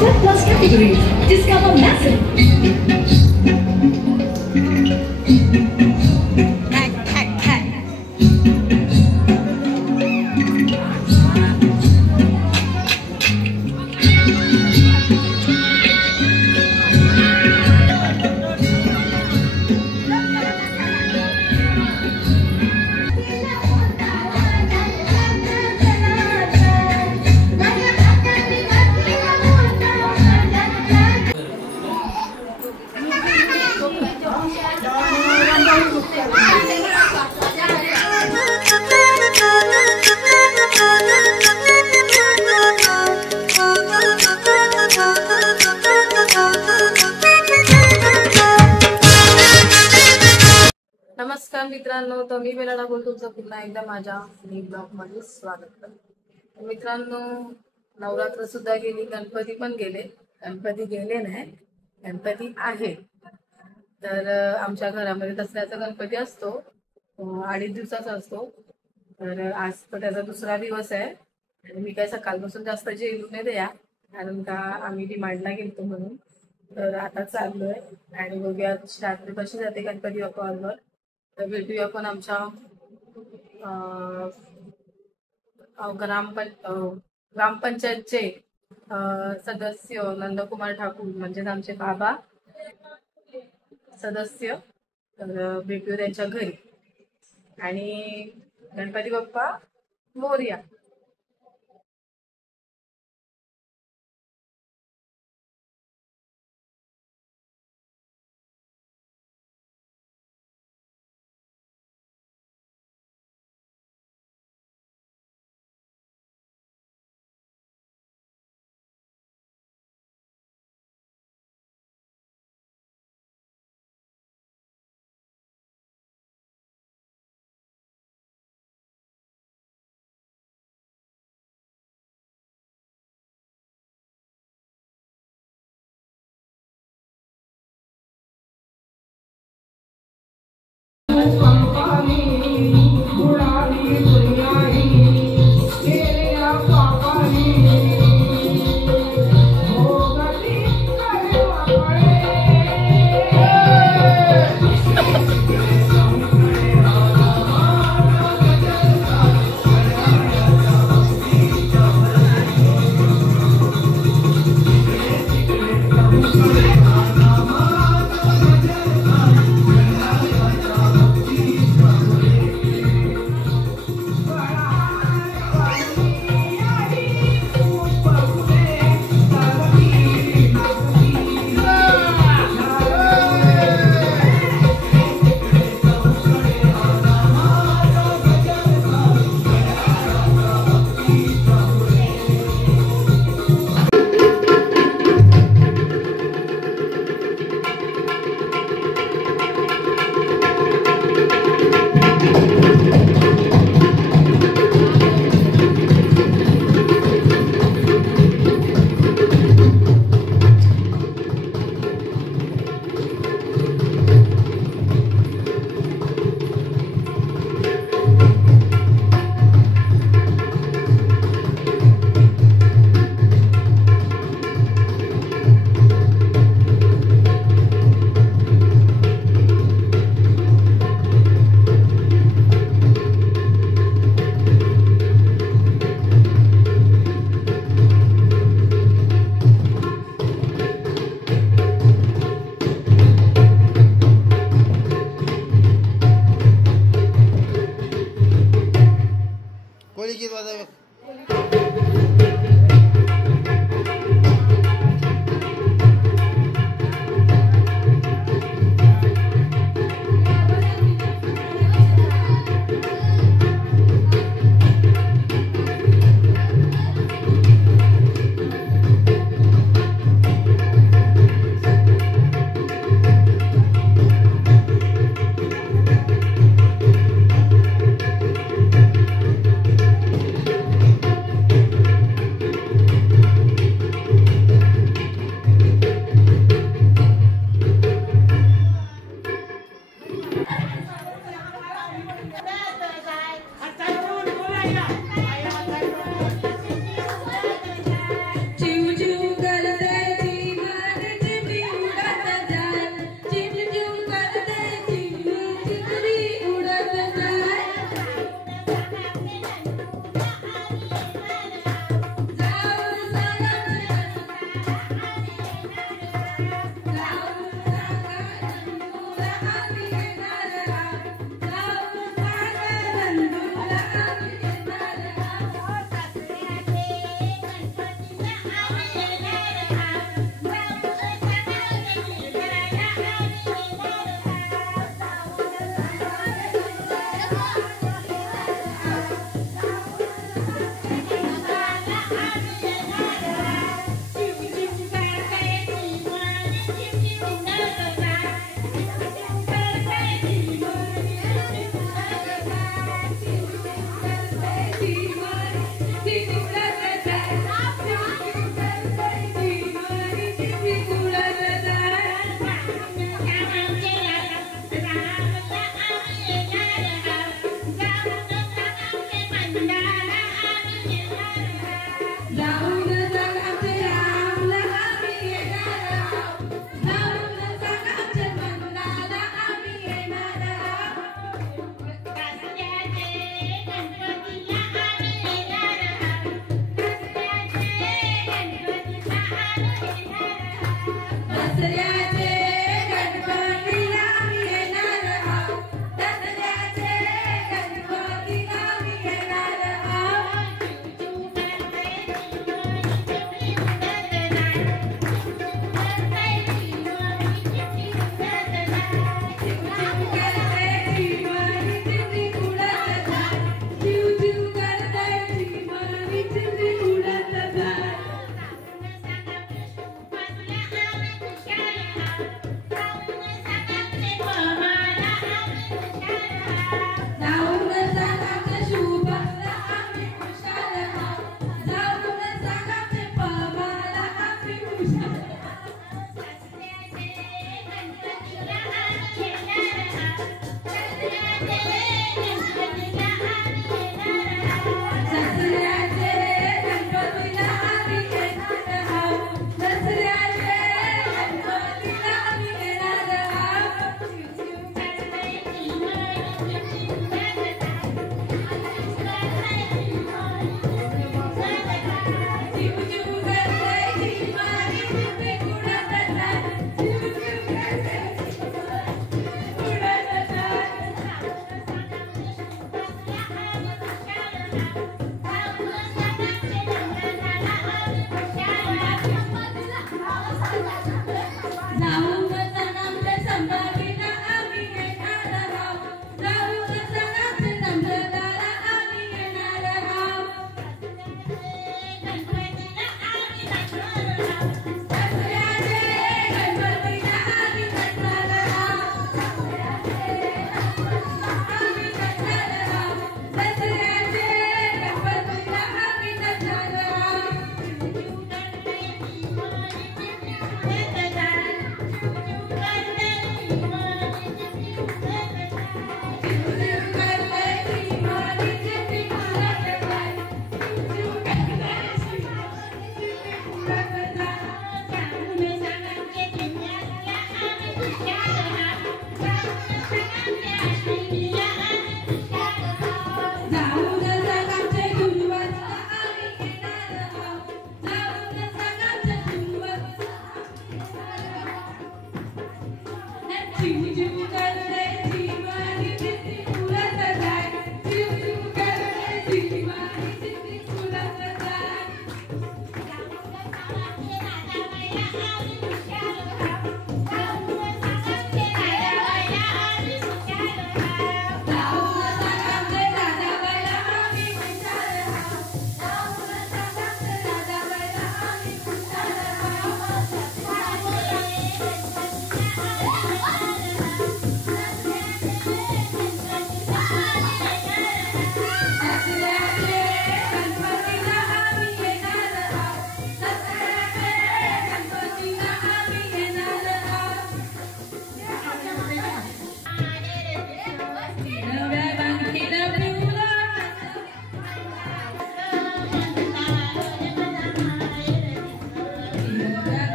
Sweat Plus categories. Discover massive. नमस्कार मित्रांनो, तर मी वेलाला बोल तुमचं पुन्हा एकदा माझ्या ब्लॉग मध्ये स्वागत करते। मित्रांनो, नवरात्र सुद्धा गेली, गणपती पण गेले। गणपती गेले नाही, गणपती आहे। तर आमच्या घरामध्ये दसऱ्याचा गणपती असतो, 2.5 दिवसाचा असतो। तर आज तर त्याचा दुसरा दिवस आहे आणि मी काय सकाळपासून जास्त जेवू नाही द्या, कारण का आम्ही डिमांडला गेलतो म्हणून। तर आता चाललोय आणि बघूया रात्री कशी जाते गणपती बाप्पावर। तर भेटूया पण आमच्या ग्रामपंचायतचे सदस्य नंदकुमार ठाकूर, म्हणजे आमचे बाबा सदस्य। तर भेटूया त्यांच्या घरी आणि गणपती बाप्पा मोरया।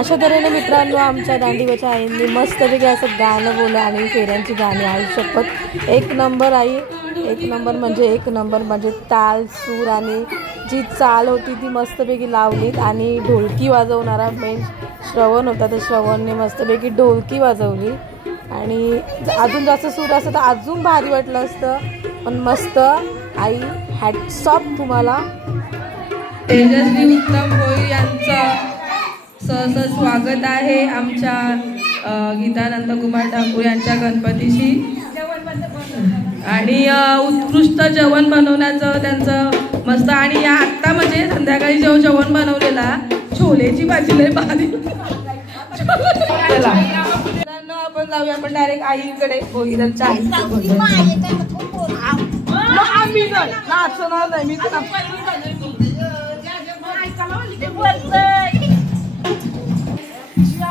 अशा तऱ्हेने मित्रांनो आमच्या दांडीवच्या आईंनी मस्तपैकी असं गाणं बोललं आणि फेऱ्यांची गाणी आई शपथ एक नंबर आई, एक नंबर म्हणजे ताल सूर आणि जी चाल होती ती मस्तपैकी लावलीत. आणि ढोलकी वाजवणारा मेन श्रवण होता, तर श्रवणने मस्तपैकी ढोलकी वाजवली. आणि अजून जास्त सूर असतं तर अजून भारी वाटलं असतं. पण मस्त आई, हॅट्स ऑफ तुम्हाला. तेजस्वी उत्तम भोई यांचं सहज स्वागत आहे आमच्या गीता नंदकुमार ठाकूर यांच्या गणपतीशी. आणि उत्कृष्ट जेवण बनवण्याचं त्यांचं मस्त. आणि या आत्ता म्हणजे संध्याकाळी जेवण बनवलेला छोलेची भाजी लय भारी. चला आपण जाऊया आपण डायरेक्ट आईकडे. भोईरच्या आम्ही नाचणार नाही मी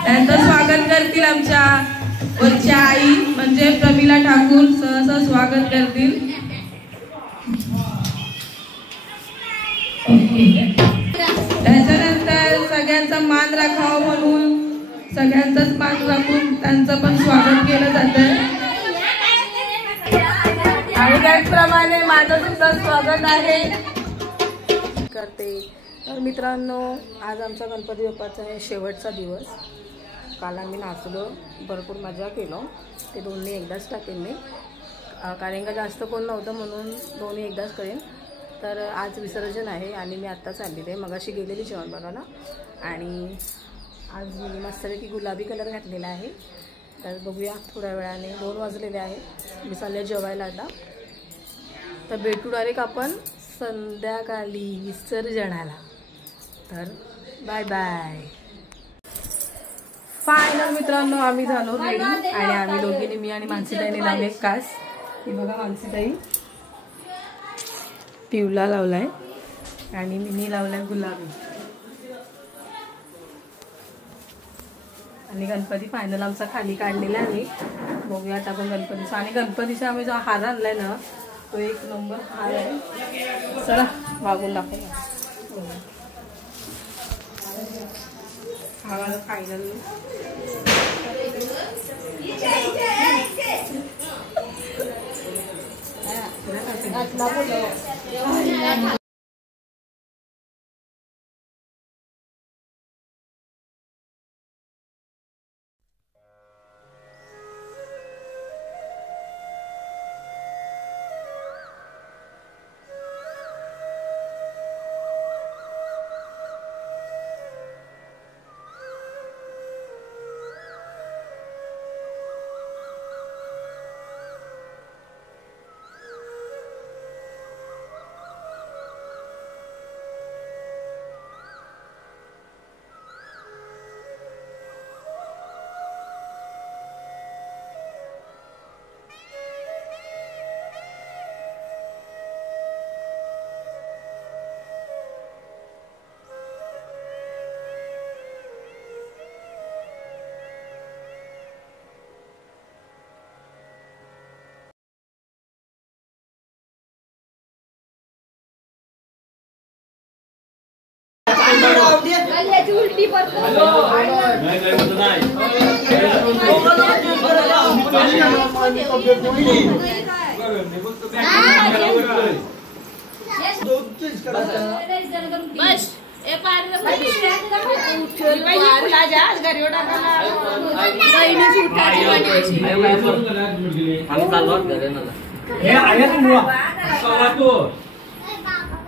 त्यांचं स्वागत करतील आमच्या वरच्या आई म्हणजे प्रमिला ठाकूर. सहसा स्वागत करतील. त्याच्यानंतर सगळ्यांचा मान राखावा म्हणून सगळ्यांचाच मान राखून त्यांचं पण स्वागत केलं जातं. आणि त्याचप्रमाणे माझं सुद्धा स्वागत आहे करते. तर मित्रांनो आज आमचा गणपती बाप्पाचा आहे शेवटचा दिवस. काल आम्ही नाचलो, भरपूर मजा केलो. ते दोन्ही एकदाच टाकेन मी, कारण का जास्त कोण नव्हतं म्हणून दोन्ही एकदाच करेन. तर आज विसर्जन आहे आणि मी आत्ताच आलेले, मगाशी गेलेली जेवण बनवायला. आणि आज मी मस्तपैकी गुलाबी कलर घातलेला आहे. तर बघूया थोड्या वेळाने, 2 वाजलेले आहे, मी चालले जेवायला आता. तर भेटू डायरेक्ट आपण संध्याकाळी विसर्जनाला. तर बाय बाय. फायनल मित्रांनो आम्ही झालो रेडी. आणि आम्ही दोघींनी, मी आणि मानसीताईने लावले कास. ही बघा मानसीताई पिवला लावलाय आणि मी लावलाय गुलाबी. आणि गणपती फायनल आमचा खाली काढलेला आहे. बघूया आता आपण गणपतीचा. आणि गणपतीचा आम्ही जो हार आणलाय ना तो 1 नंबर हार आहे. चला वागून दाखवूया. हा माझा फायनल. उलटी बस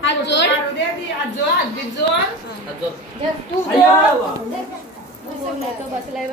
हात जोड बसलाय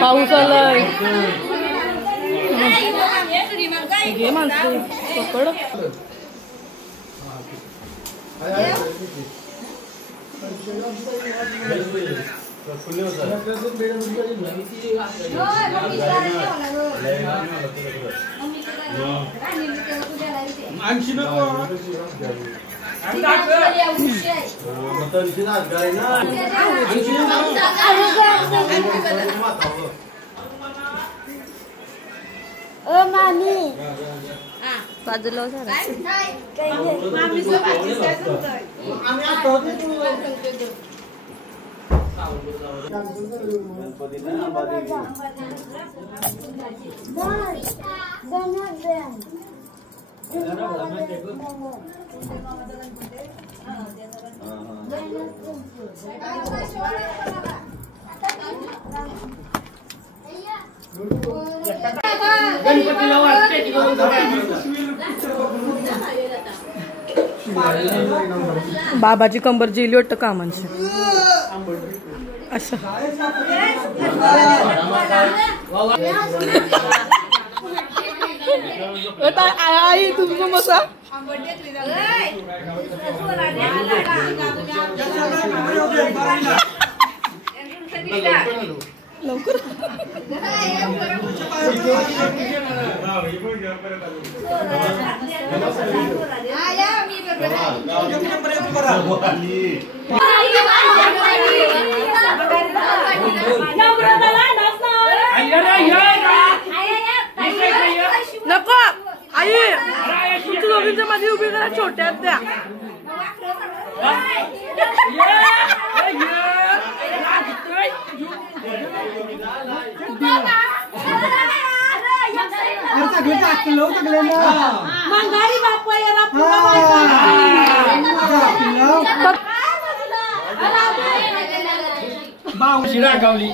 पाऊस आलाय. घे माणसं पकड. बाजूला बाबाची कंबर जेली वाटतं कामांची असं. आई तुझं बसा. लवकर नको आई तुमच्या दोघींच्या मध्ये उभी करा. छोट्या आहेत त्या. शिरा गावली.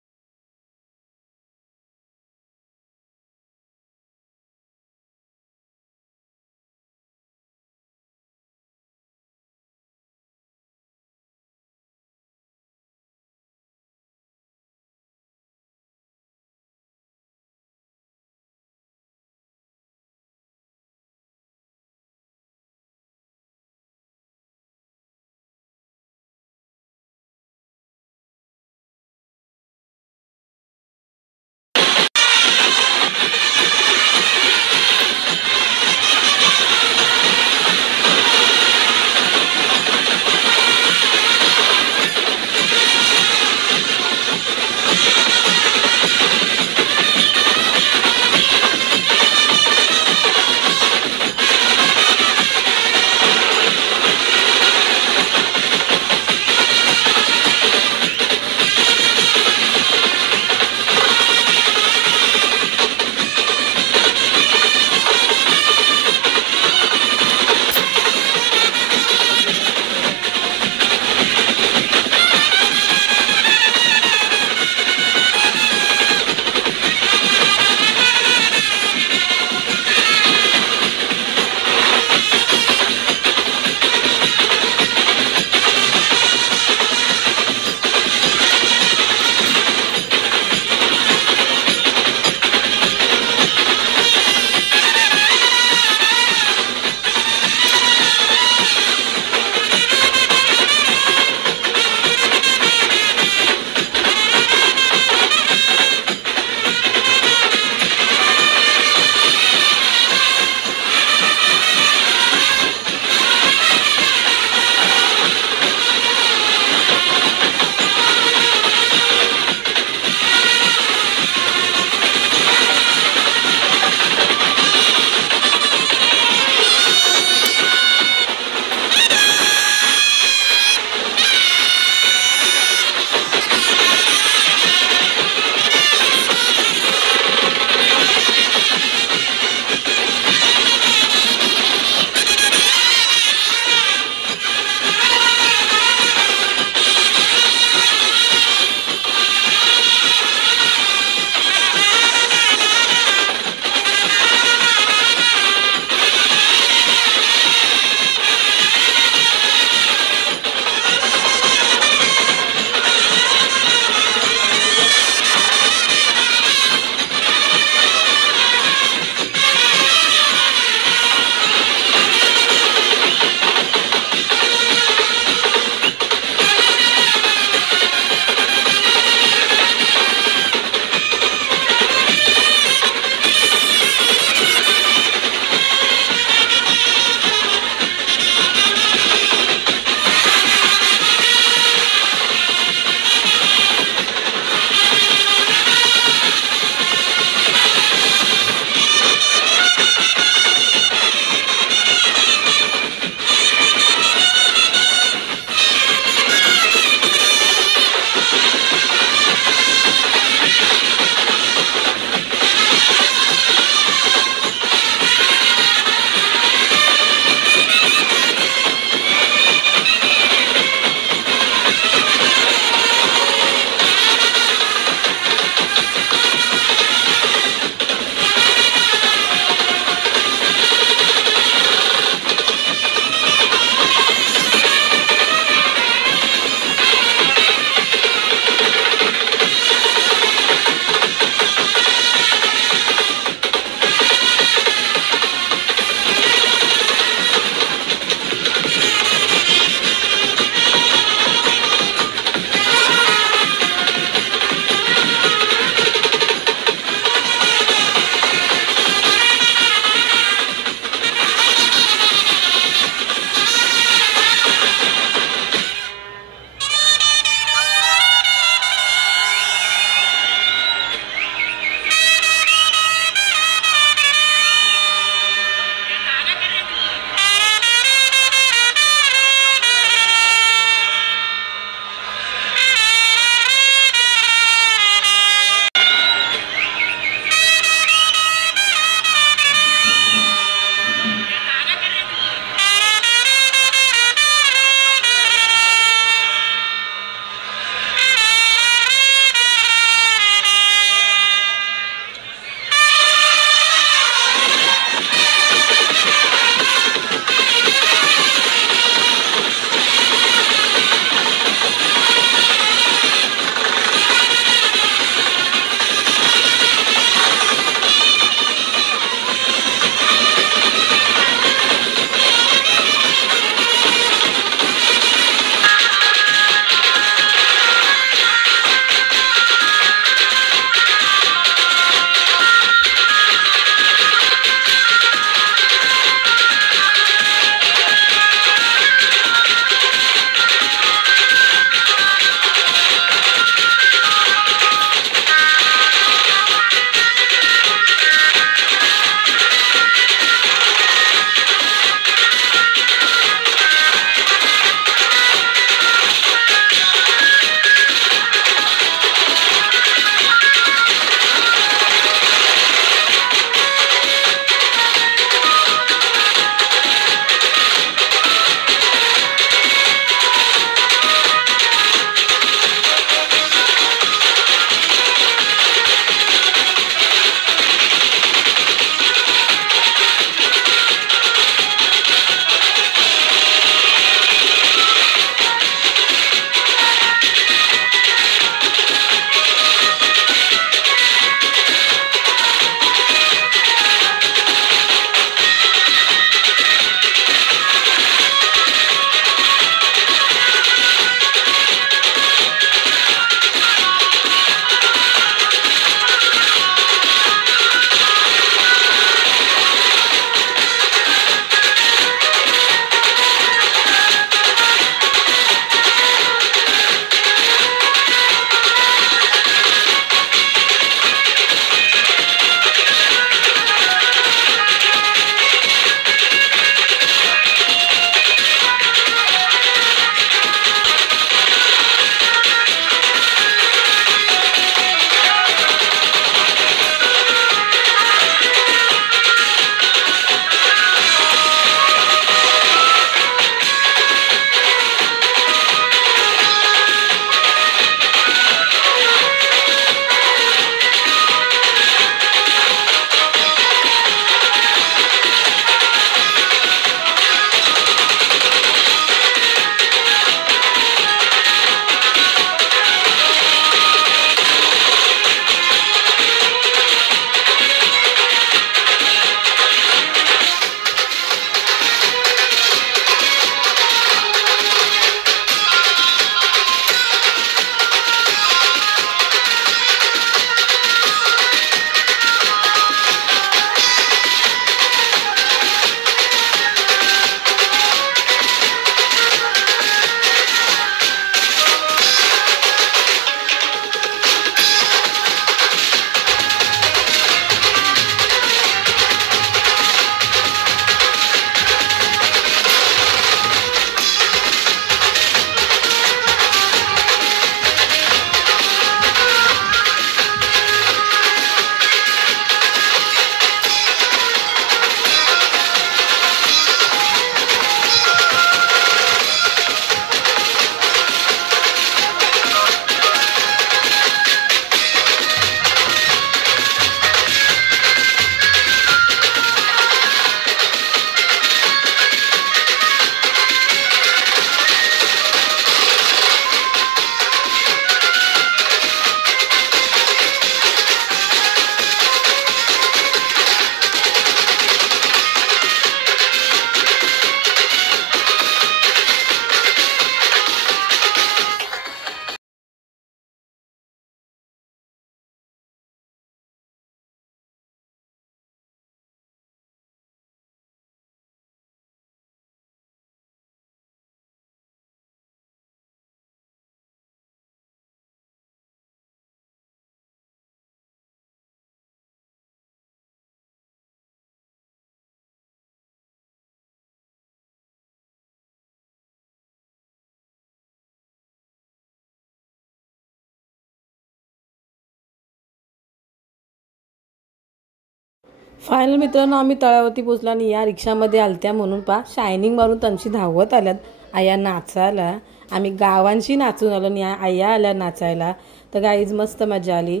फायनल मित्रांनो आम्ही तळावरती पोचलो आणि या रिक्षामध्ये आलत्या म्हणून शायनिंग मारून त्यांची धावत आल्यात आया नाचायला. आम्ही गावांशी नाचून आलो आणि आया आल्या नाचायला. तर गाईज मस्त मजा आली.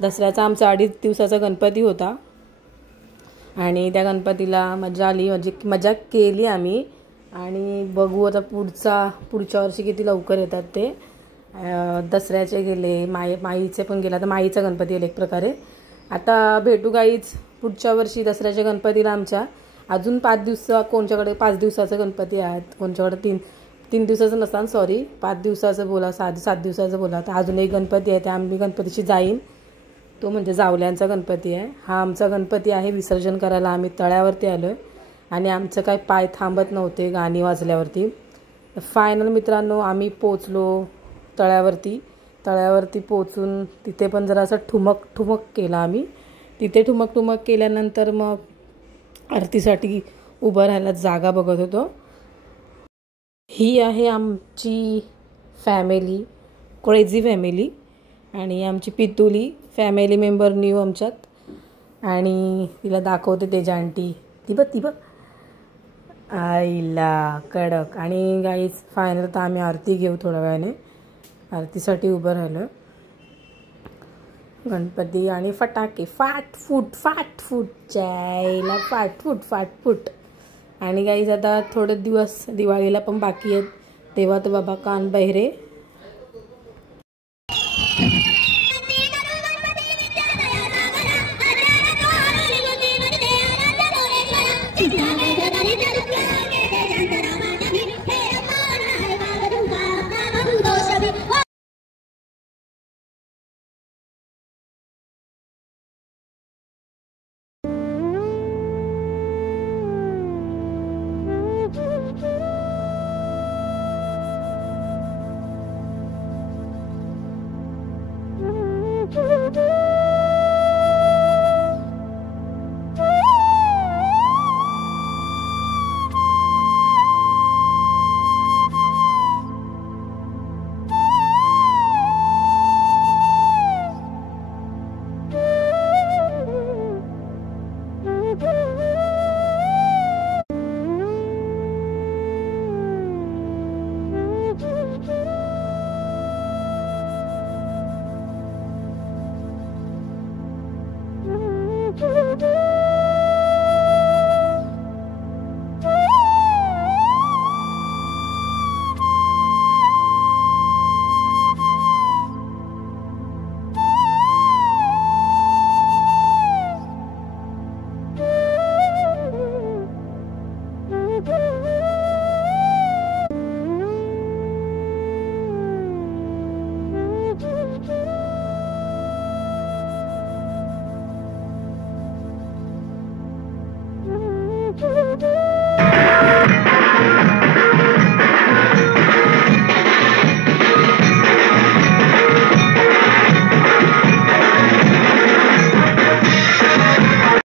दसऱ्याचा आमचा 2.5 दिवसाचा गणपती होता आणि त्या गणपतीला मजा आली, म्हणजे मजा केली आम्ही. आणि बघू आता पुढच्या वर्षी किती लवकर येतात ते. दसऱ्याचे गेले, माईचे पण गेला, तर माईचा गणपती येईल एक प्रकारे. आता भेटू गाईच पुढच्या वर्षी दसऱ्याच्या गणपतीला. आमच्या अजून 5 दिवस, कोणच्याकडे 5 दिवसाचा गणपती आहेत, कोणच्याकडे 3 दिवसाचं नसताना, सॉरी 5 दिवसाचं बोला, 7 दिवसाचं बोला. तर अजून एक गणपती आहे, त्या आम्ही गणपतीशी जाईन. तो म्हणजे जावल्यांचा गणपती आहे. हा आमचा गणपती आहे. विसर्जन करायला आम्ही तळ्यावरती आलो आहे आणि आमचं काय पाय थांबत नव्हते गाणी वाजल्यावरती. फायनल मित्रांनो आम्ही पोचलो तळ्यावरती पोचून तिथे पण जरा असं ठुमक केला आम्ही. तिथे ठुमक केल्यानंतर मग आरतीसाठी उभं राहायला जागा बघत होतो. ही आहे आमची फॅमिली, क्रेझी फॅमिली. आणि आमची पितुली फॅमिली मेंबर न्यू आमच्यात. आणि तिला दाखवते तेजा आंटी, ती बघ आईला कडक. आणि गाईज फायनल तर आम्ही आरती घेऊ थोड्या वेळाने. आरतीसाठी उभं राहिलं. गणपती आणि फटाके फाटफूट जायला फाटफूट. आणि गाईज आता थोडे दिवस दिवाळीला पण बाकी आहेत, तेव्हा तर बाबा कान बहिरे.